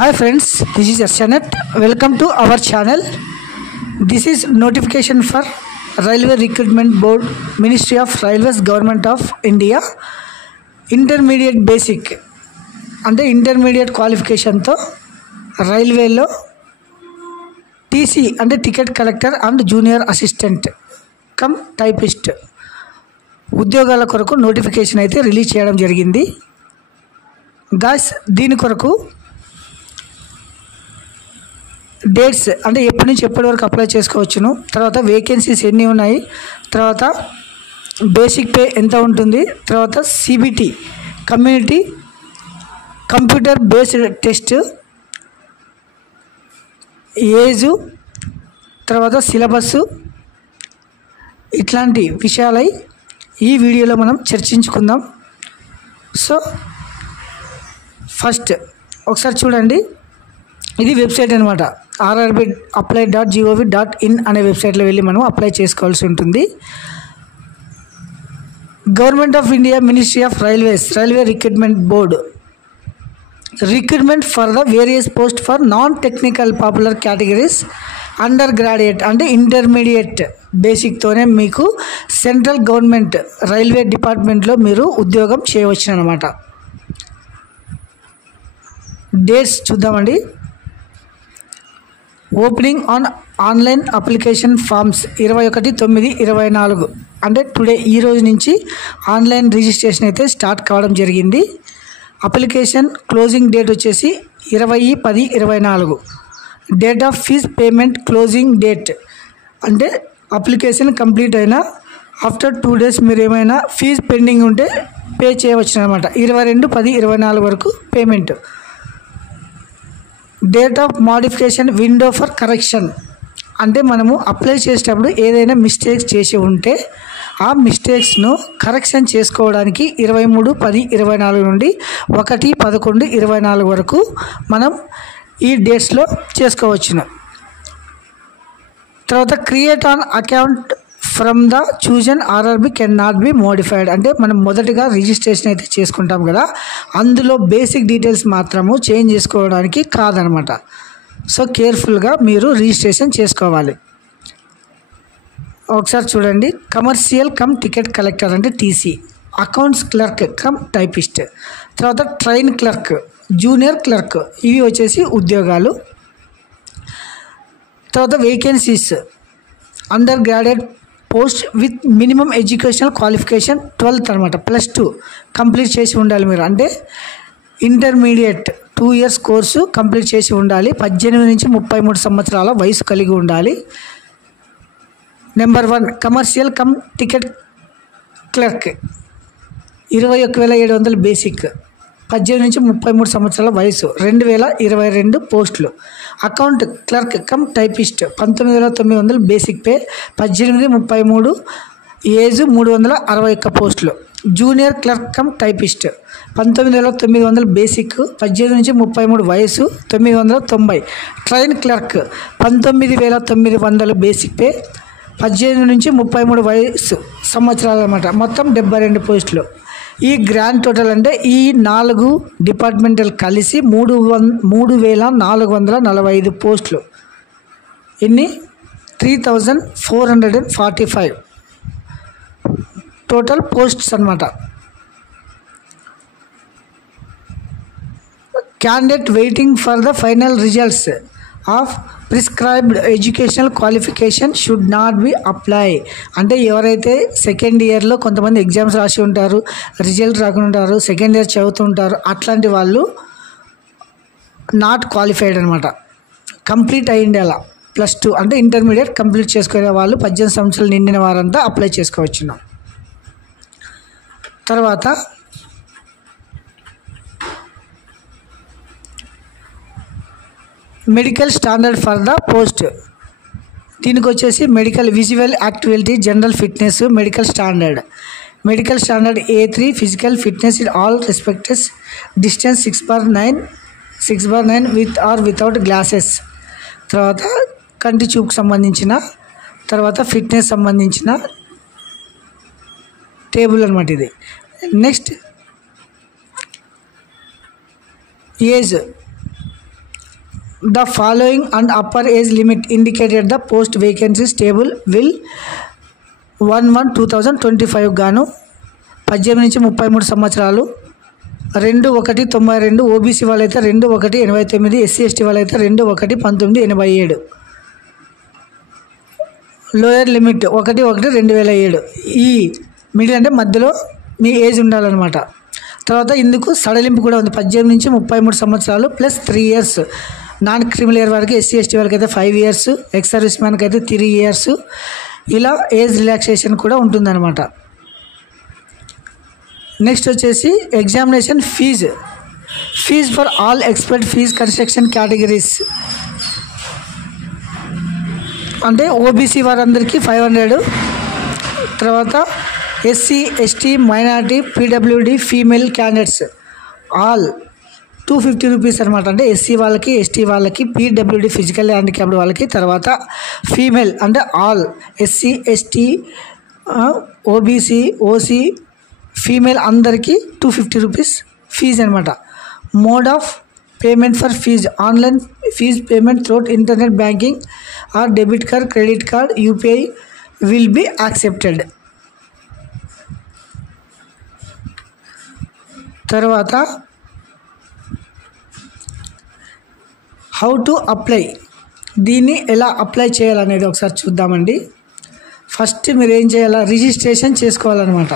Hi friends, this is Ashanet. Welcome to our channel. This is notification for Railway Recruitment Board, Ministry of Railways, Government of India. Intermediate basic అంటే intermediate క్వాలిఫికేషన్తో రైల్వేలో TC అంటే ticket collector and junior assistant cum typist ఉద్యోగాల కొరకు notification అయితే release చేయడం జరిగింది. Guys, దీని కొరకు డేట్స్ అంటే ఎప్పటి నుంచి ఎప్పటి వరకు అప్లై చేసుకోవచ్చును, తర్వాత వేకెన్సీస్ ఎన్ని ఉన్నాయి, తర్వాత బేసిక్ పే ఎంత ఉంటుంది, తర్వాత CBT community computer based test, age, తర్వాత సిలబస్సు, ఇట్లాంటి విషయాలై ఈ వీడియోలో మనం చర్చించుకుందాం. సో ఫస్ట్ ఒకసారి చూడండి, ఇది వెబ్సైట్ అనమాట. rrbapply.gov.in అనే వెబ్సైట్లో వెళ్ళి మనం అప్లై చేసుకోవాల్సి ఉంటుంది. Government of India, ministry of railways, railway recruitment board, recruitment for the various post for non technical popular categories under graduate అంటే ఇంటర్మీడియట్ బేసిక్తోనే మీకు సెంట్రల్ గవర్నమెంట్ రైల్వే డిపార్ట్మెంట్లో మీరు ఉద్యోగం చేయవచ్చు అన్నమాట. డేట్స్ చూద్దామండి. Opening on online application forms 21/9/24 అంటే today ఈ రోజు నుంచి ఆన్లైన్ రిజిస్ట్రేషన్ అయితే స్టార్ట్ కావడం జరిగింది. అప్లికేషన్ క్లోజింగ్ డేట్ వచ్చేసి 20/10/24. Date of fees payment closing date అంటే అప్లికేషన్ కంప్లీట్ అయినా ఆఫ్టర్ 2 days మీరు ఏమైనా ఫీజ్ పెండింగ్ ఉంటే పే చేయవచ్చు అనమాట. 22/10/24 వరకు payment. Date of modification window for correction అంటే మనము అప్లై చేసేటప్పుడు ఏదైనా మిస్టేక్స్ చేసి ఉంటే ఆ మిస్టేక్స్ను కరెక్షన్ చేసుకోవడానికి 23/10/24 నుండి 1/11/24 వరకు మనం ఈ డేట్స్లో చేసుకోవచ్చును. తర్వాత create on account from the chosen RRB can not be modified అంటే మనం మొదటగా రిజిస్ట్రేషన్ అయితే చేసుకుంటాం కదా, అందులో బేసిక్ డీటెయిల్స్ మాత్రము చేంజ్ చేసుకోవడానికి కాదనమాట. సో కేర్ఫుల్గా మీరు రిజిస్ట్రేషన్ చేసుకోవాలి. ఒకసారి చూడండి, కమర్షియల్ కమ్ టికెట్ కలెక్టర్ అంటే TC, accounts clerk cum typist, తర్వాత ట్రైన్ క్లర్క్, జూనియర్ క్లర్క్, ఇవి వచ్చేసి ఉద్యోగాలు. తర్వాత vacancies under graduate post with minimum educational qualification 12th అనమాట, +2 కంప్లీట్ చేసి ఉండాలి మీరు. అంటే ఇంటర్మీడియట్ 2 years కోర్సు కంప్లీట్ చేసి ఉండాలి. 18 నుంచి 33 సంవత్సరాల వయసు కలిగి ఉండాలి. Number 1 commercial come ticket clerk 21,700 basic, 18 నుంచి 33 సంవత్సరాల వయసు, 2022 పోస్టులు. Account clerk cum typist 19,900 basic pay, 18-33 age, 361 పోస్టులు. Junior clerk cum typist 19,900 basic, 18 నుంచి 33 వయసు, 990. ట్రైన్ క్లర్క్ 19,900 బేసిక్ పే, 18 నుంచి 33 వయసు సంవత్సరాలు అనమాట. మొత్తం 72 పోస్టులు. ఈ గ్రాండ్ టోటల్ అంటే ఈ 4 డిపార్ట్మెంటల్ కలిసి 3,445 పోస్టులు. ఇన్ని 3,445 టోటల్ పోస్ట్స్ అనమాట. Candidate waiting for the final results of prescribed educational qualification should not be apply అంటే ఎవరైతే సెకండ్ ఇయర్లో కొంతమంది ఎగ్జామ్స్ రాసి ఉంటారు, రిజల్ట్ రాకుండా ఉంటారు, సెకండ్ ఇయర్ చదువుతుంటారు, అట్లాంటి వాళ్ళు నాట్ క్వాలిఫైడ్ అనమాట. కంప్లీట్ అయ్యింది అలా +2 అంటే ఇంటర్మీడియట్ కంప్లీట్ చేసుకునే వాళ్ళు 18 సంవత్సరాలు నిండిన వారంతా అప్లై చేసుకోవచ్చును. తర్వాత medical standard for the post, దీనికి వచ్చేసి medical visual activity, general fitness, medical standard A3 physical fitness in all respects, distance 6/9 with or without glasses. తర్వాత కంటి చూపుకు సంబంధించిన, తర్వాత ఫిట్నెస్ సంబంధించిన టేబుల్ అనమాట ఇది. Next age the following and upper age limit indicated the post vacancies table will 1/1/2025 గాను 18 నుంచి 33 సంవత్సరాలు 2/1/92 ఓబీసీ వాళ్ళైతే 2/1/89 ఎస్సీ ఎస్టీ వాళ్ళైతే 2/1/1987 లోయర్ లిమిట్ 1/1/2007 ఈ మిడిల్ అంటే మధ్యలో మీ ఏజ్ ఉండాలన్నమాట. తర్వాత ఇందుకు సడలింపు కూడా ఉంది. 18 నుంచి 33 సంవత్సరాలు plus 3 years non criminal year వరకు, ఎస్సీ ఎస్టీ వాళ్ళకి అయితే 5 ఇయర్స్, ఎక్స్ సర్వీస్ మ్యాన్కి అయితే 3 ఇయర్స్, ఇలా ఏజ్ రిలాక్సేషన్ కూడా ఉంటుందన్నమాట. నెక్స్ట్ వచ్చేసి examination fee for all expert fees construction categories అంటే ఓబీసీ వారందరికీ 500, తర్వాత SC ST minority PWD female candidates all 250 rupees అనమాట. అంటే ఎస్సీ వాళ్ళకి ఎస్టీ వాళ్ళకి పీడబ్ల్యూడి ఫిజికల్ హ్యాండిక్యాప్డ్ వాళ్ళకి, తర్వాత ఫీమేల్ అంటే all SC ST OBC OC female అందరికీ 250 రూపీస్ ఫీజు అనమాట. Mode of payment for fees online fees payment through internet banking or debit card credit card UPI will be accepted. తర్వాత how to apply, దీన్ని ఎలా apply చేయాలనేది ఒకసారి చూద్దామండి. First మీరు ఏం చేయాలా, రిజిస్ట్రేషన్ చేసుకోవాలన్నమాట.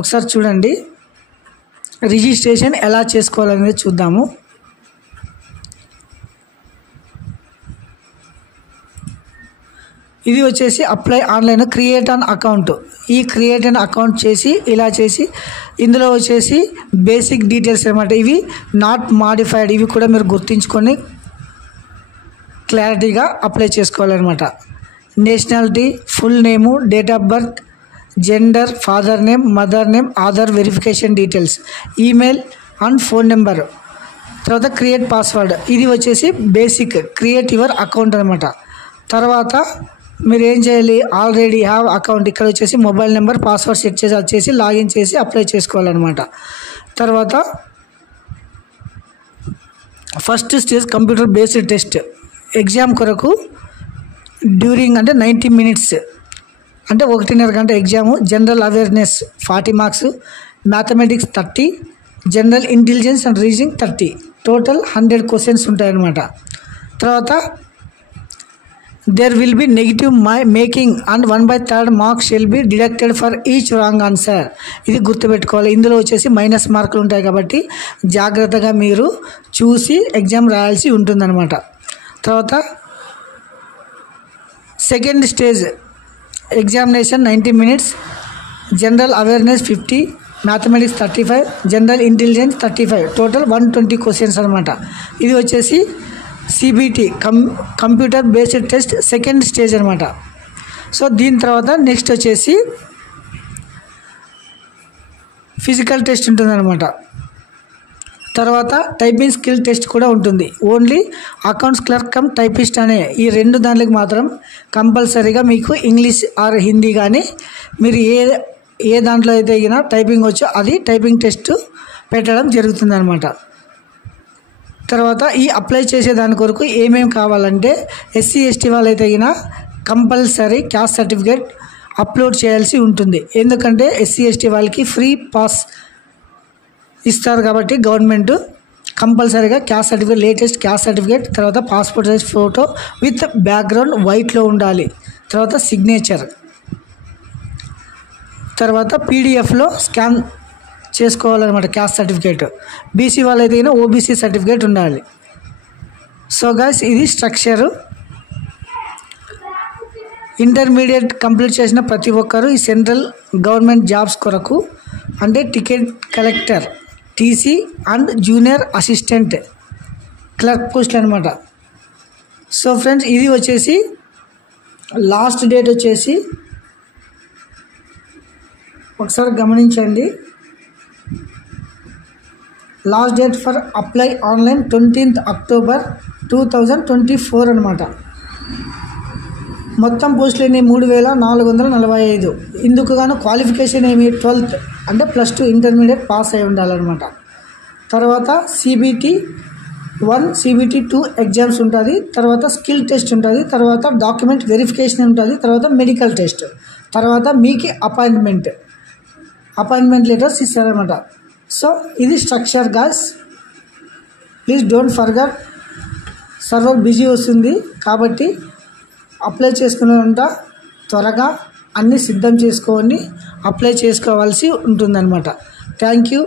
ఒకసారి చూడండి రిజిస్ట్రేషన్ ఎలా చేసుకోవాలనేది చూద్దాము. ఇది వచ్చేసి apply online create an account. ఈ క్రియేట్ అన్ అకౌంట్ చేసి ఇలా చేసి ఇందులో వచ్చేసి బేసిక్ డీటెయిల్స్ అనమాట. ఇవి నాట్ మాడిఫైడ్, ఇవి కూడా మీరు గుర్తుంచుకొని క్లారిటీగా అప్లై చేసుకోవాలన్నమాట. Nationality, full name, date of birth, gender, father name, mother name, Aadhaar verification details, email and phone number, తర్వాత క్రియేట్ పాస్వర్డ్. ఇది వచ్చేసి బేసిక్ క్రియేట్ యువర్ అకౌంట్ అనమాట. తర్వాత మీరు ఏం చేయాలి, ఆల్రెడీ హ్యావ్ అకౌంట్, ఇక్కడ వచ్చేసి మొబైల్ నెంబర్ పాస్వర్డ్ సెట్ చేసి వచ్చేసి లాగిన్ చేసి అప్లై చేసుకోవాలన్నమాట. తర్వాత first stage computer based test exam కొరకు డ్యూరింగ్ అంటే 90 minutes అంటే 1.5 గంట exam. General awareness 40 marks, mathematics 30, general intelligence and reasoning 30, total 100 questions ఉంటాయన్నమాట. తర్వాత there will be negative making and 1/3 marks shall be deducted for each wrong answer. ఇది గుర్తుపెట్టుకోవాలి. ఇందులో వచ్చేసి మైనస్ మార్కులు ఉంటాయి కాబట్టి జాగ్రత్తగా మీరు చూసి ఎగ్జామ్ రాయాల్సి ఉంటుందన్నమాట. తర్వాత second stage examination 90 minutes, general awareness 50, mathematics 35, general intelligence 35, total 120 questions అనమాట. ఇది వచ్చేసి CBT computer based test second stage అనమాట. సో దీని తర్వాత నెక్స్ట్ వచ్చేసి ఫిజికల్ టెస్ట్ ఉంటుందన్నమాట. తర్వాత టైపింగ్ స్కిల్ టెస్ట్ కూడా ఉంటుంది. Only accounts clerk cum typist అనే ఈ 2 దాంట్లకు మాత్రం కంపల్సరీగా మీకు ఇంగ్లీష్ ఆర్ హిందీ కానీ మీరు ఏ దాంట్లో అయితే అయినా టైపింగ్ వచ్చో అది టైపింగ్ టెస్ట్ పెట్టడం జరుగుతుందన్నమాట. తర్వాత ఈ అప్లై చేసే దాని కొరకు ఏమేమి కావాలంటే ఎస్సీ ఎస్టీ వాళ్ళైతే అయినా కంపల్సరీ క్యాస్ట్ సర్టిఫికేట్ అప్లోడ్ చేయాల్సి ఉంటుంది. ఎందుకంటే ఎస్సీ ఎస్టీ వాళ్ళకి ఫ్రీ పాస్ ఇస్తారు కాబట్టి గవర్నమెంట్ కంపల్సరీగా caste certificate, latest caste certificate, తర్వాత passport size photo with background వైట్లో ఉండాలి, తర్వాత సిగ్నేచర్, తర్వాత పీడిఎఫ్లో స్కాన్ చేసుకోవాలన్నమాట క్యాస్ట్ సర్టిఫికేట్. బీసీ వాళ్ళైతే ఓబీసీ సర్టిఫికేట్ ఉండాలి. సో గైస్ ఇది స్ట్రక్చరు. ఇంటర్మీడియట్ కంప్లీట్ చేసిన ప్రతి ఒక్కరూ ఈ సెంట్రల్ గవర్నమెంట్ జాబ్స్ కొరకు అంటే ticket collector, TC and junior assistant clerk post అనమాట. సో ఫ్రెండ్స్ ఇది వచ్చేసి లాస్ట్ డేట్ వచ్చేసి ఒకసారి గమనించండి. Last date for apply online 20th October 2024 అనమాట. మొత్తం పోస్టులు ఎన్ని 3445. ఇందుకు గాను క్వాలిఫికేషన్ ఏమి 12th అంటే +2 ఇంటర్మీడియట్ పాస్ అయి ఉండాలన్నమాట. తర్వాత సిబిటి 1 CBT 2 ఎగ్జామ్స్ ఉంటుంది, తర్వాత స్కిల్ టెస్ట్ ఉంటుంది, తర్వాత డాక్యుమెంట్ వెరిఫికేషన్ ఉంటుంది, తర్వాత మెడికల్ టెస్ట్, తర్వాత మీకు అపాయింట్మెంట్ లెటర్స్ ఇస్తారనమాట. సో ఇది structure guys. Please don't forget, server busy వస్తుంది కాబట్టి అప్లై చేసుకునేంత త్వరగా అన్నీ సిద్ధం చేసుకొని అప్లై చేసుకోవాల్సి ఉంటుందన్నమాట. Thank you.